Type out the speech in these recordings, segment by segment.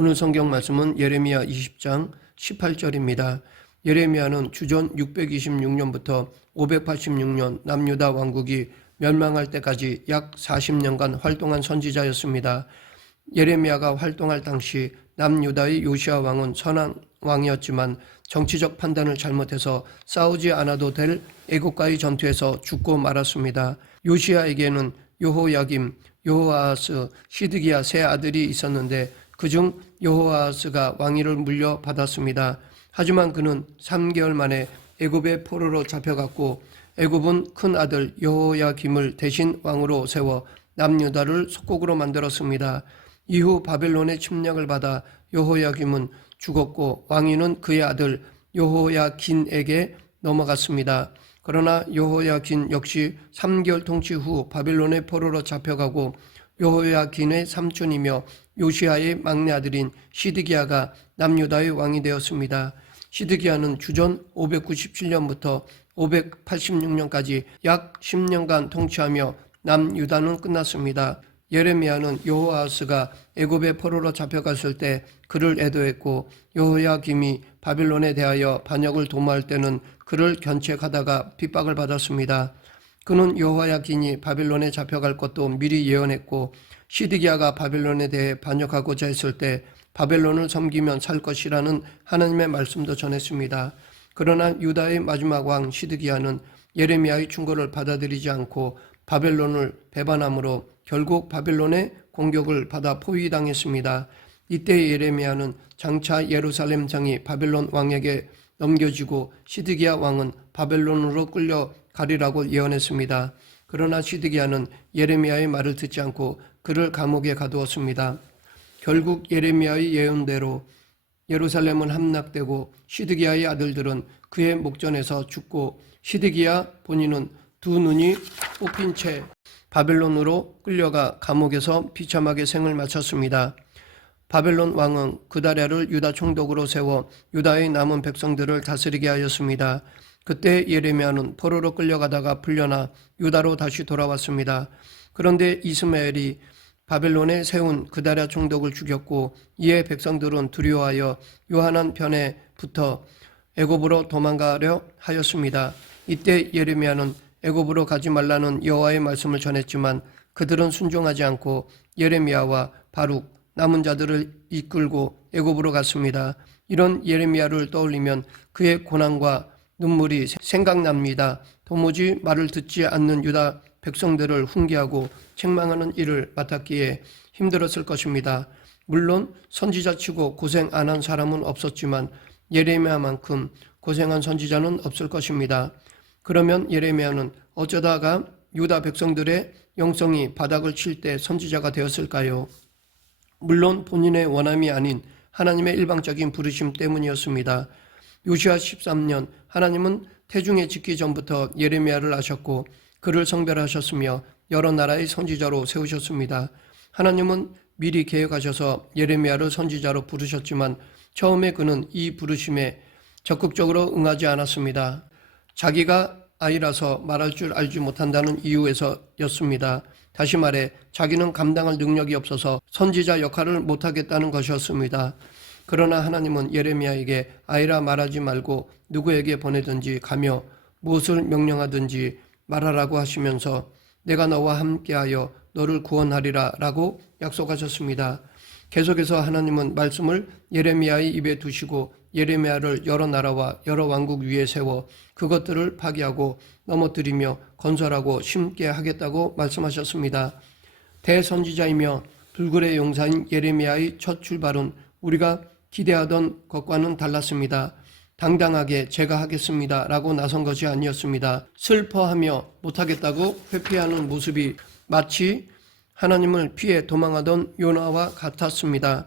오늘 성경 말씀은 예레미야 20장 18절입니다. 예레미야는 주전 626년부터 586년 남유다 왕국이 멸망할 때까지 약 40년간 활동한 선지자였습니다. 예레미야가 활동할 당시 남유다의 요시야 왕은 선한 왕이었지만 정치적 판단을 잘못해서 싸우지 않아도 될 애국과의 전투에서 죽고 말았습니다. 요시야에게는 여호야김, 여호아하스, 시드기야 세 아들이 있었는데 그중 여호아하스가 왕위를 물려받았습니다. 하지만 그는 3개월 만에 애굽의 포로로 잡혀갔고 애굽은 큰 아들 여호야김을 대신 왕으로 세워 남유다를 속국으로 만들었습니다. 이후 바벨론의 침략을 받아 여호야김은 죽었고 왕위는 그의 아들 여호야긴에게 넘어갔습니다. 그러나 여호야긴 역시 3개월 통치 후 바벨론의 포로로 잡혀가고 여호야긴의 삼촌이며 요시야의 막내 아들인 시드기야가 남유다의 왕이 되었습니다. 시드기야는 주전 597년부터 586년까지 약 10년간 통치하며 남유다는 끝났습니다. 예레미야는 여호아하스가 애굽의 포로로 잡혀갔을 때 그를 애도했고 여호야김이 바벨론에 대하여 반역을 도모할 때는 그를 견책하다가 핍박을 받았습니다. 그는 여호야긴이 바벨론에 잡혀갈 것도 미리 예언했고 시드기야가 바벨론에 대해 반역하고자 했을 때 바벨론을 섬기면 살 것이라는 하나님의 말씀도 전했습니다. 그러나 유다의 마지막 왕 시드기야는 예레미야의 충고를 받아들이지 않고 바벨론을 배반함으로 결국 바벨론의 공격을 받아 포위당했습니다. 이때 예레미야는 장차 예루살렘 성이 바벨론 왕에게 넘겨지고 시드기야 왕은 바벨론으로 끌려가리라고 예언했습니다. 그러나 시드기야는 예레미야의 말을 듣지 않고 그를 감옥에 가두었습니다. 결국 예레미야의 예언대로 예루살렘은 함락되고 시드기야의 아들들은 그의 목전에서 죽고 시드기야 본인은 두 눈이 뽑힌 채 바벨론으로 끌려가 감옥에서 비참하게 생을 마쳤습니다. 바벨론 왕은 그다랴를 유다 총독으로 세워 유다의 남은 백성들을 다스리게 하였습니다. 그때 예레미야는 포로로 끌려가다가 풀려나 유다로 다시 돌아왔습니다. 그런데 이스마엘이 바벨론에 세운 그다랴 총독을 죽였고 이에 백성들은 두려워하여 요한한 편에 붙어 애굽으로 도망가려 하였습니다. 이때 예레미야는 애굽으로 가지 말라는 여호와의 말씀을 전했지만 그들은 순종하지 않고 예레미야와 바룩 남은 자들을 이끌고 애굽으로 갔습니다. 이런 예레미야를 떠올리면 그의 고난과 눈물이 생각납니다. 도무지 말을 듣지 않는 유다 백성들을 훈계하고 책망하는 일을 맡았기에 힘들었을 것입니다. 물론 선지자치고 고생 안 한 사람은 없었지만 예레미야만큼 고생한 선지자는 없을 것입니다. 그러면 예레미야는 어쩌다가 유다 백성들의 영성이 바닥을 칠 때 선지자가 되었을까요? 물론 본인의 원함이 아닌 하나님의 일방적인 부르심 때문이었습니다. 요시야 13년 하나님은 태중에 짓기 전부터 예레미야를 아셨고 그를 성별하셨으며 여러 나라의 선지자로 세우셨습니다. 하나님은 미리 계획하셔서 예레미야를 선지자로 부르셨지만 처음에 그는 이 부르심에 적극적으로 응하지 않았습니다. 자기가 아이라서 말할 줄 알지 못한다는 이유에서였습니다. 다시 말해 자기는 감당할 능력이 없어서 선지자 역할을 못하겠다는 것이었습니다. 그러나 하나님은 예레미야에게 아이라 말하지 말고 누구에게 보내든지 가며 무엇을 명령하든지 말하라고 하시면서 내가 너와 함께하여 너를 구원하리라 라고 약속하셨습니다. 계속해서 하나님은 말씀을 예레미야의 입에 두시고 예레미야를 여러 나라와 여러 왕국 위에 세워 그것들을 파괴하고 넘어뜨리며 건설하고 심게 하겠다고 말씀하셨습니다. 대선지자이며 불굴의 용사인 예레미야의 첫 출발은 우리가 기대하던 것과는 달랐습니다. 당당하게 제가 하겠습니다 라고 나선 것이 아니었습니다. 슬퍼하며 못하겠다고 회피하는 모습이 마치 하나님을 피해 도망하던 요나와 같았습니다.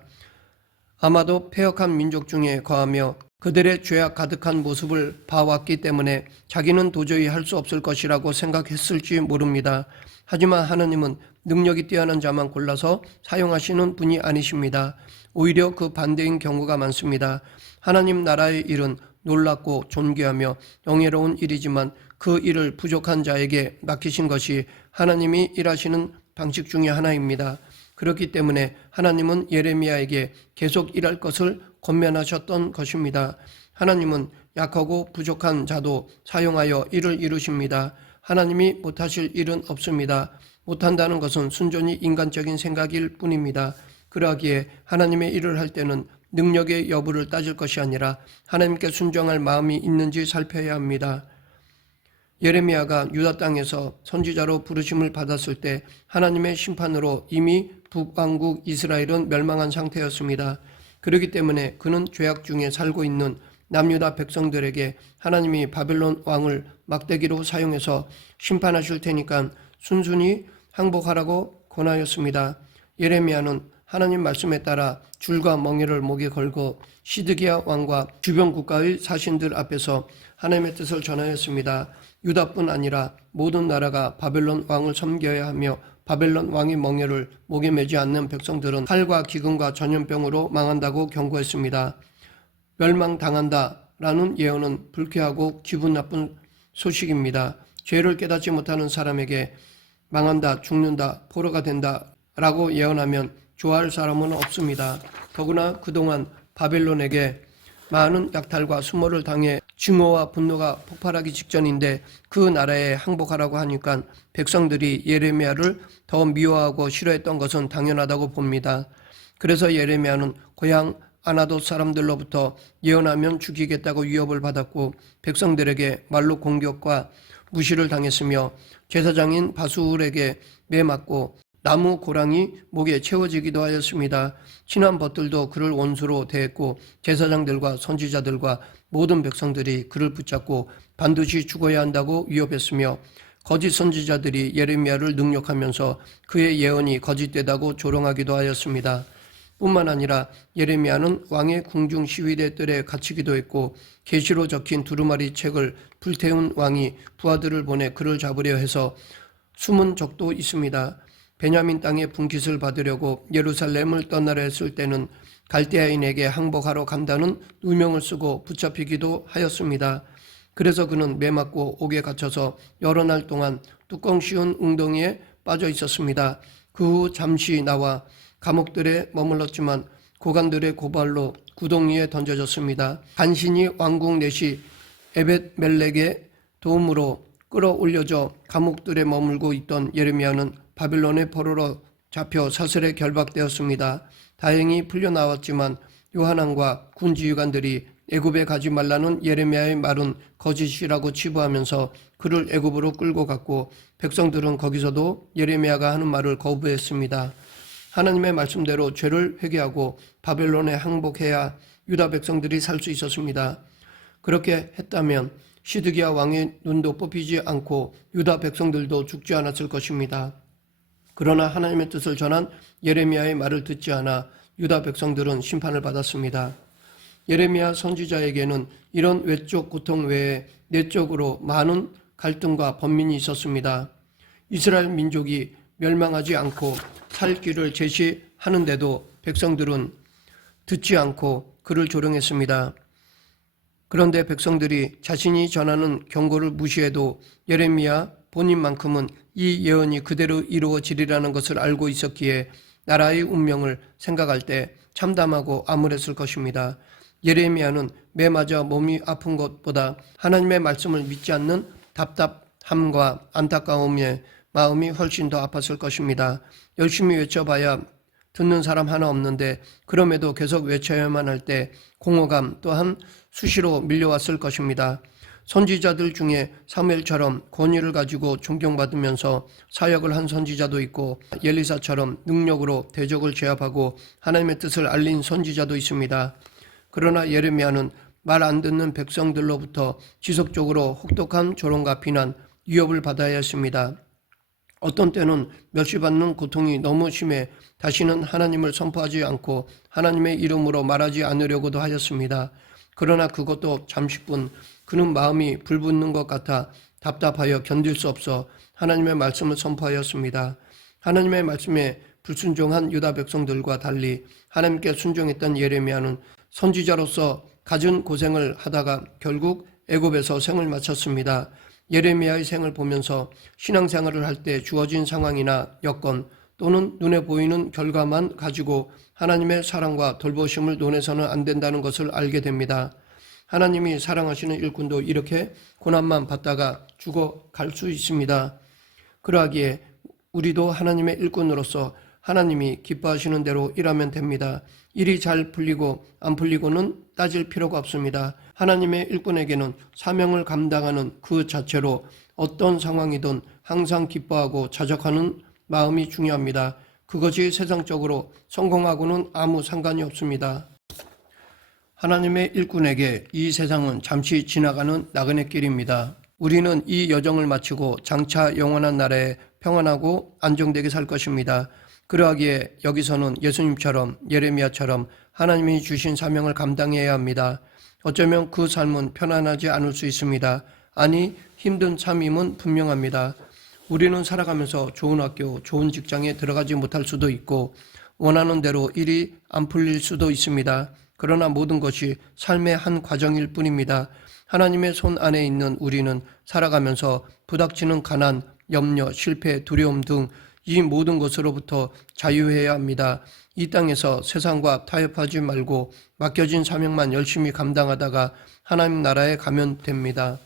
아마도 패역한 민족 중에 거하며 그들의 죄악 가득한 모습을 봐왔기 때문에 자기는 도저히 할 수 없을 것이라고 생각했을지 모릅니다. 하지만 하나님은 능력이 뛰어난 자만 골라서 사용하시는 분이 아니십니다. 오히려 그 반대인 경우가 많습니다. 하나님 나라의 일은 놀랍고 존귀하며 영예로운 일이지만 그 일을 부족한 자에게 맡기신 것이 하나님이 일하시는 방식 중에 하나입니다. 그렇기 때문에 하나님은 예레미야에게 계속 일할 것을 권면하셨던 것입니다. 하나님은 약하고 부족한 자도 사용하여 일을 이루십니다. 하나님이 못하실 일은 없습니다. 못한다는 것은 순전히 인간적인 생각일 뿐입니다. 그러하기에 하나님의 일을 할 때는 능력의 여부를 따질 것이 아니라 하나님께 순종할 마음이 있는지 살펴야 합니다. 예레미야가 유다 땅에서 선지자로 부르심을 받았을 때 하나님의 심판으로 이미 북왕국 이스라엘은 멸망한 상태였습니다. 그렇기 때문에 그는 죄악 중에 살고 있는 남유다 백성들에게 하나님이 바벨론 왕을 막대기로 사용해서 심판하실 테니까 순순히 항복하라고 권하였습니다. 예레미야는 하나님 말씀에 따라 줄과 멍에를 목에 걸고 시드기야 왕과 주변 국가의 사신들 앞에서 하나님의 뜻을 전하였습니다. 유다뿐 아니라 모든 나라가 바벨론 왕을 섬겨야 하며 바벨론 왕의 멍에를 목에 매지 않는 백성들은 칼과 기근과 전염병으로 망한다고 경고했습니다. 멸망당한다라는 예언은 불쾌하고 기분 나쁜 소식입니다. 죄를 깨닫지 못하는 사람에게 망한다, 죽는다, 포로가 된다 라고 예언하면 좋아할 사람은 없습니다. 더구나 그동안 바벨론에게 많은 약탈과 수모를 당해 증오와 분노가 폭발하기 직전인데 그 나라에 항복하라고 하니까 백성들이 예레미야를 더 미워하고 싫어했던 것은 당연하다고 봅니다. 그래서 예레미야는 고향 아나돗 사람들로부터 예언하면 죽이겠다고 위협을 받았고 백성들에게 말로 공격과 무시를 당했으며 제사장인 바수울에게 매맞고 나무 고랑이 목에 채워지기도 하였습니다. 친한 벗들도 그를 원수로 대했고 제사장들과 선지자들과 모든 백성들이 그를 붙잡고 반드시 죽어야 한다고 위협했으며 거짓 선지자들이 예레미야를 능욕하면서 그의 예언이 거짓되다고 조롱하기도 하였습니다. 뿐만 아니라 예레미야는 왕의 궁중 시위대 뜰에 갇히기도 했고 계시로 적힌 두루마리 책을 불태운 왕이 부하들을 보내 그를 잡으려 해서 숨은 적도 있습니다. 베냐민 땅의 분깃을 받으려고 예루살렘을 떠나려 했을 때는 갈대아인에게 항복하러 간다는 누명을 쓰고 붙잡히기도 하였습니다. 그래서 그는 매맞고 옥에 갇혀서 여러 날 동안 뚜껑 씌운 웅덩이에 빠져 있었습니다. 그 후 잠시 나와 감옥들에 머물렀지만 고관들의 고발로 구덩이에 던져졌습니다. 간신히 왕궁 내시 에벳멜렉의 도움으로 끌어올려져 감옥들에 머물고 있던 예레미야는 바빌론의 포로로 잡혀 사슬에 결박되었습니다. 다행히 풀려나왔지만 요한왕과 군지휘관들이 애굽에 가지 말라는 예레미야의 말은 거짓이라고 치부하면서 그를 애굽으로 끌고 갔고 백성들은 거기서도 예레미야가 하는 말을 거부했습니다. 하나님의 말씀대로 죄를 회개하고 바벨론에 항복해야 유다 백성들이 살 수 있었습니다. 그렇게 했다면 시드기야 왕의 눈도 뽑히지 않고 유다 백성들도 죽지 않았을 것입니다. 그러나 하나님의 뜻을 전한 예레미야의 말을 듣지 않아 유다 백성들은 심판을 받았습니다. 예레미야 선지자에게는 이런 외적 고통 외에 내적으로 많은 갈등과 번민이 있었습니다. 이스라엘 민족이 멸망하지 않고 살 길을 제시하는데도 백성들은 듣지 않고 그를 조롱했습니다. 그런데 백성들이 자신이 전하는 경고를 무시해도 예레미야 본인만큼은 이 예언이 그대로 이루어지리라는 것을 알고 있었기에 나라의 운명을 생각할 때 참담하고 암울했을 것입니다. 예레미야는 매맞아 몸이 아픈 것보다 하나님의 말씀을 믿지 않는 답답함과 안타까움에 마음이 훨씬 더 아팠을 것입니다. 열심히 외쳐봐야 듣는 사람 하나 없는데 그럼에도 계속 외쳐야만 할 때 공허감 또한 수시로 밀려왔을 것입니다. 선지자들 중에 사무엘처럼 권위를 가지고 존경받으면서 사역을 한 선지자도 있고 엘리사처럼 능력으로 대적을 제압하고 하나님의 뜻을 알린 선지자도 있습니다. 그러나 예레미야는 말 안 듣는 백성들로부터 지속적으로 혹독한 조롱과 비난, 위협을 받아야 했습니다. 어떤 때는 멸시받는 고통이 너무 심해 다시는 하나님을 선포하지 않고 하나님의 이름으로 말하지 않으려고도 하였습니다. 그러나 그것도 잠시뿐 그는 마음이 불붙는 것 같아 답답하여 견딜 수 없어 하나님의 말씀을 선포하였습니다. 하나님의 말씀에 불순종한 유다 백성들과 달리 하나님께 순종했던 예레미야는 선지자로서 갖은 고생을 하다가 결국 애굽에서 생을 마쳤습니다. 예레미야의 생을 보면서 신앙생활을 할 때 주어진 상황이나 여건 또는 눈에 보이는 결과만 가지고 하나님의 사랑과 돌보심을 논해서는 안 된다는 것을 알게 됩니다. 하나님이 사랑하시는 일꾼도 이렇게 고난만 받다가 죽어갈 수 있습니다. 그러하기에 우리도 하나님의 일꾼으로서 하나님이 기뻐하시는 대로 일하면 됩니다. 일이 잘 풀리고 안 풀리고는 따질 필요가 없습니다. 하나님의 일꾼에게는 사명을 감당하는 그 자체로 어떤 상황이든 항상 기뻐하고 자족하는 마음이 중요합니다. 그것이 세상적으로 성공하고는 아무 상관이 없습니다. 하나님의 일꾼에게 이 세상은 잠시 지나가는 나그네 길입니다. 우리는 이 여정을 마치고 장차 영원한 나라에 평안하고 안정되게 살 것입니다. 그러하기에 여기서는 예수님처럼 예레미야처럼 하나님이 주신 사명을 감당해야 합니다. 어쩌면 그 삶은 편안하지 않을 수 있습니다. 아니, 힘든 삶임은 분명합니다. 우리는 살아가면서 좋은 학교, 좋은 직장에 들어가지 못할 수도 있고 원하는 대로 일이 안 풀릴 수도 있습니다. 그러나 모든 것이 삶의 한 과정일 뿐입니다. 하나님의 손 안에 있는 우리는 살아가면서 부닥치는 가난, 염려, 실패, 두려움 등 이 모든 것으로부터 자유해야 합니다. 이 땅에서 세상과 타협하지 말고 맡겨진 사명만 열심히 감당하다가 하나님 나라에 가면 됩니다.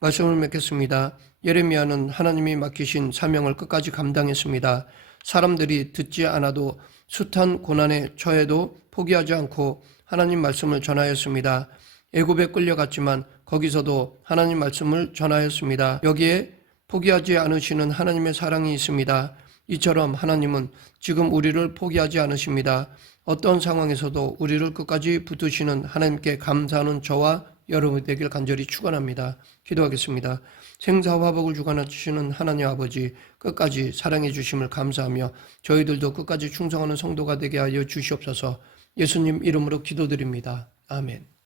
말씀을 맺겠습니다. 예레미야는 하나님이 맡기신 사명을 끝까지 감당했습니다. 사람들이 듣지 않아도 숱한 고난에 처해도 포기하지 않고 하나님 말씀을 전하였습니다. 애굽에 끌려갔지만 거기서도 하나님 말씀을 전하였습니다. 여기에 포기하지 않으시는 하나님의 사랑이 있습니다. 이처럼 하나님은 지금 우리를 포기하지 않으십니다. 어떤 상황에서도 우리를 끝까지 붙드시는 하나님께 감사하는 저와 여러분이 되길 간절히 축원합니다. 기도하겠습니다. 생사화복을 주관하시는 하나님 아버지, 끝까지 사랑해 주심을 감사하며 저희들도 끝까지 충성하는 성도가 되게 하여 주시옵소서. 예수님 이름으로 기도드립니다. 아멘.